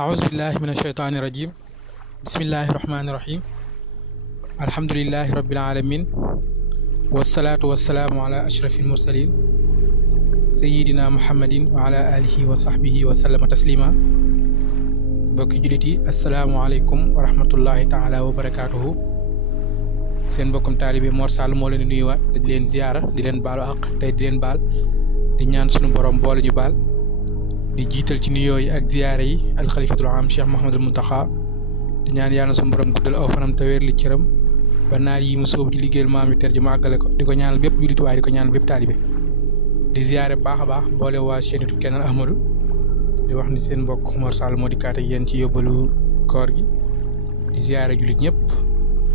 أعوذ بالله من الشيطان الرجيم بسم الله الرحمن الرحيم الحمد لله رب العالمين والصلاة والسلام على أشرف المرسلين سيدنا محمد وعلى آله وصحبه وسلم تسليما بوكي جوليتي السلام عليكم ورحمة الله تعالى وبركاته seen bokkum taalibe Mor Sall moo leen di nuyuwaat di leen ziyaara di leen baalu àq tey di leen baal di ñaan sunu borom boole ñu baal di jiital ci nuyoo yi ak ziyaara yi al xalifatul am Cheikh Mouhamadul Mountakha di ñaan yàlla sunu borom guddal aw fanam te wér li cëram ba naar yi mu sóob ci liggéeyal maam yi ter ji màggale ko di ko ñaanal bépp jullit waaye di ko ñaanal bépp taalibe di ziyaare baax a baax boole waa chaîne Kennal Ahmadou di wax ni seen mbokk Mor Sall moo dikkaat ak yéen ci yóbbalu koor gi di ziyaare jullit ñëpp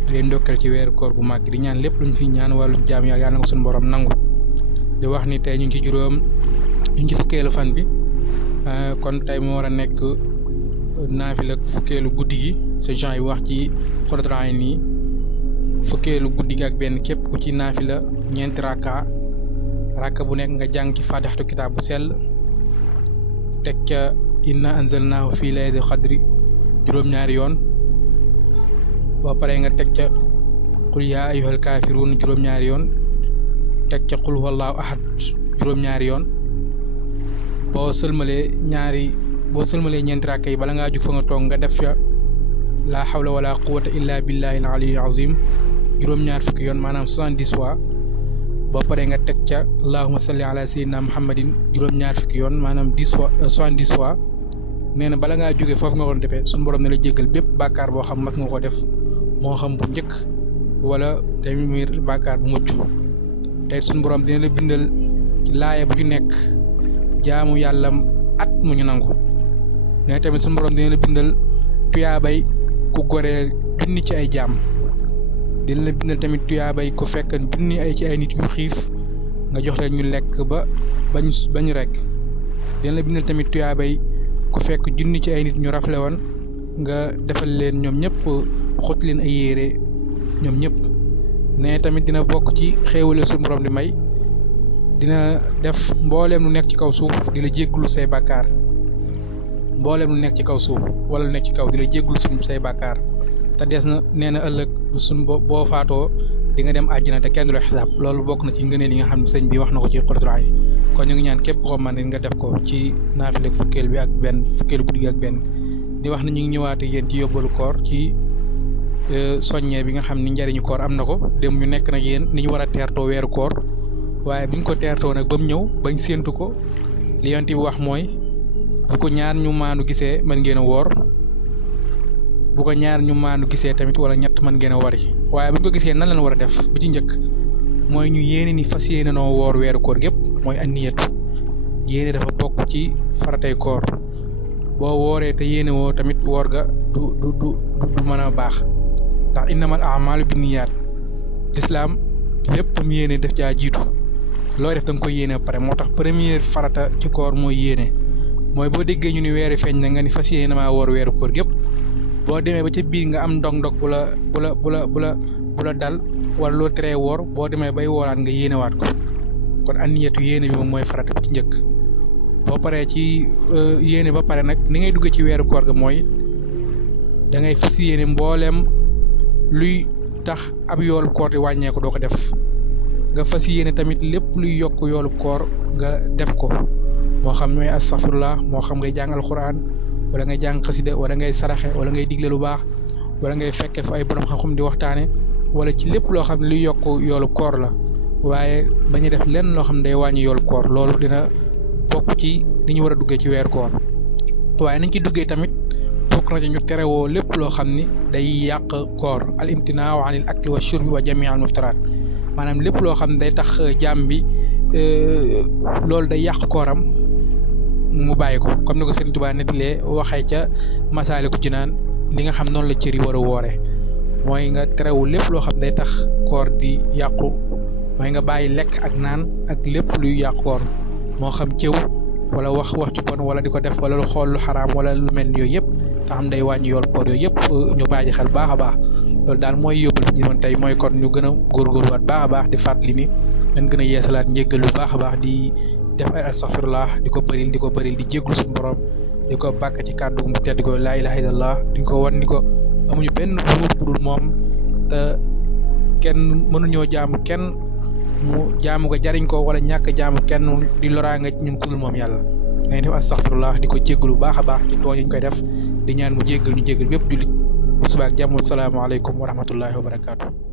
di leen ndokkal ci weeru koor gu màgg di ñaan lépp luñ fi ñaan wàllu jaam yàlla na ko suñu borom nangu di wax ni tey ñu ngi ci fukkeelu fan bi kon tey moo war a nekk naafila fukkeelu guddi gi sa Jean yi wax ci Xuratul Ayni fukkeelu guddi gi ak benn képp ku ci naafila ñeenti rakka bu nekk nga jàng ci Faatixatu kitaab bu sell teg ca inna anzalnaahu fii laylatil qadri juróom-ñaari yoon boo paree nga teg ca qul yaa ayyuhal kaafiruun juróom-ñaari yoon teg ca qul huwallaahu ahad juróom-ñaari yoon boo sëlmalee ñeenti rakka yi bala ngaa jug fa nga toog nga def ca laa hawla wala quwwata illa billahi al aliyyil azim juróom-ñaar fukki yoon maanaam 70 fois boo paree nga teg ca allahumma salli ala sayyidina muhammadin juróom-ñaar fukki yoon maanaam 70 fois nee na bala ngaa jógee foofu nga ko defee suñu borom ne la jéggal bépp bàkkaar boo xam mas nga ko def moo xam bu njëkk wala tamit bàkkaar bu mujj tey suñu borom dina la bindal ci laaya bu ci nekk jaamu yàlla at mu ñu nangu ne tamit suñu borom dina la bindal tuyaabay ku goreel junni ci ay jaam dina la bindal tamit tuyaabay ku fekk junni ci ay nit yu xiif nga jox leen ñu lekk ba bañ rek dina la bindal tamit tuyaabay ku fekk junni ci ay nit ñu rafle woon nga defal leen ñoom ñëpp xot leen ay yére ñoom ñëpp ne tamit dina bokk ci xéewale suñu borom di may dina def mbooleem lu nekk ci kaw suuf di la jégglu say bàkkaar mbooleem lu nekk ci kaw suuf wala lu nekk ci kaw di la jégglu suñu say bàkkaar te des na nee na ëllëg suñ boo faatoo di nga dem àjjana te kenn du la xisaab loolu bokk na ci ngëneel yi nga xam ne sëñ bi wax na ko ci Xuratul Ayni kon ñu ngi ñaan képp ko man nga def ko ci naafila fukkeel bi ak benn fukkeelu guddi gi ak benn di wax na ñu ngi ñëwaat ak yéen ci yóbbalu koor ci soññee bi nga xam ni njariñu koor am na ko dem ñu nekk nag yéen ni ñu war a teertoo weeru koor waaye bi ñu ko teertoo nag ba mu ñëw bañ séentu ko li yonent bi wax mooy bu ko ñaar ñu maanu gisee mën ngeen a woor bu ko ñaar ñu maanu gisee tamit wala ñett mën ngeen a wari waaye bu ñu ko gisee nan lañ war a def bi ci njëkk mooy ñu yéene ni fas yéene noo woor weeru koor gépp mooy anniyatu yéene dafa bokk ci faratay koor boo wooree te yéene woo tamit woor ga du mën a baax ndax innamal a'maalu binniyaat lislaam léppam yéene def caa jiitu looy def da nga koy yéene ba pare moo tax première farata ci koor mooy yéene mooy boo déggee ñu ni weeri feeñ na nga ni fas yéene maa woor weeru koor gépp boo demee ba ca biir nga am ndog-ndog bu la dal wala loo teree woor boo demee bay wooraat nga yéenewaat ko kon anniyatu yéene bi moom mooy farata bi ci njëkk boo paree ci yéene ba pare nag ni ngay duggee ci weeru koor ga mooy da ngay fas yéene mbooleem luy tax ab yoolu koor di wàññeeku doo ko def nga fas yéene tamit lépp luy yokk yoolu koor nga def ko moo xam mooy astaghfirullah moo xam ngay jàng alxuraan wala ngay jàng xasida wala ngay saraxe wala ngay digle lu baax wala ngay fekke fa ay borom xam-xam di waxtaane wala ci lépp loo xam ne luy yokk yoolu koor la waaye bañ a def lenn loo xam ne day wàññi yoolu koor loolu dina bokk ci ni ñu war a duggee ci weeru koor waaye nañ ci duggee tamit bokk na ci ñu terewoo lépp loo xam ni day yàq koor al imtinaaw anil akli wa shurbi wa jamii al muftaraat maanaam lépp loo xam ne day tax jaam bi loolu day yàq kooram mu bàyyi ko comme ni ko Sëriñ Tuubaa nettalee waxee ca Masaalikul Jinaan li nga xam noonu la cër yi war a woore mooy nga terewul lépp loo xam day tax koor di yàqu mooy nga bàyyi lekk ak naan ak lépp luy yàq koor moo xam cëw wala wax ci bon wala di ko def wala lu xool lu xaraam wala lu mel ni yooyu yëpp te xam day wàññi yool koor yooyu yëpp ñu bàyyi xel baax a baax loolu daal mooy yóbbal bi ñu doon tey mooy kon ñu gën a góorgóorluwaat baax a baax di fàttali ni dañ gën a yeesalaat njéggal lu baax a baax di def ay astaghfirullah di ko bëril di jéggul suñu borom di ko bàkk ci kàddu bu tedd ko laa ilaha illallah di ko wan ni ko amuñu benn buur bu dul moom te kenn mënuñoo jaamu kenn mu jaamu ko jariñ ko wala ñàkk jaamu kenn di loraa nga ñun ku dul moom yàlla dañuy def astaghfirullah di ko jéggalu baax a baax ci tooñ yi ñu koy def di ñaan mu jéggal ñu jéggal bépp jullit bu subaak jàmm salaamaaleykum wa rahmatullahi wa barakaatu.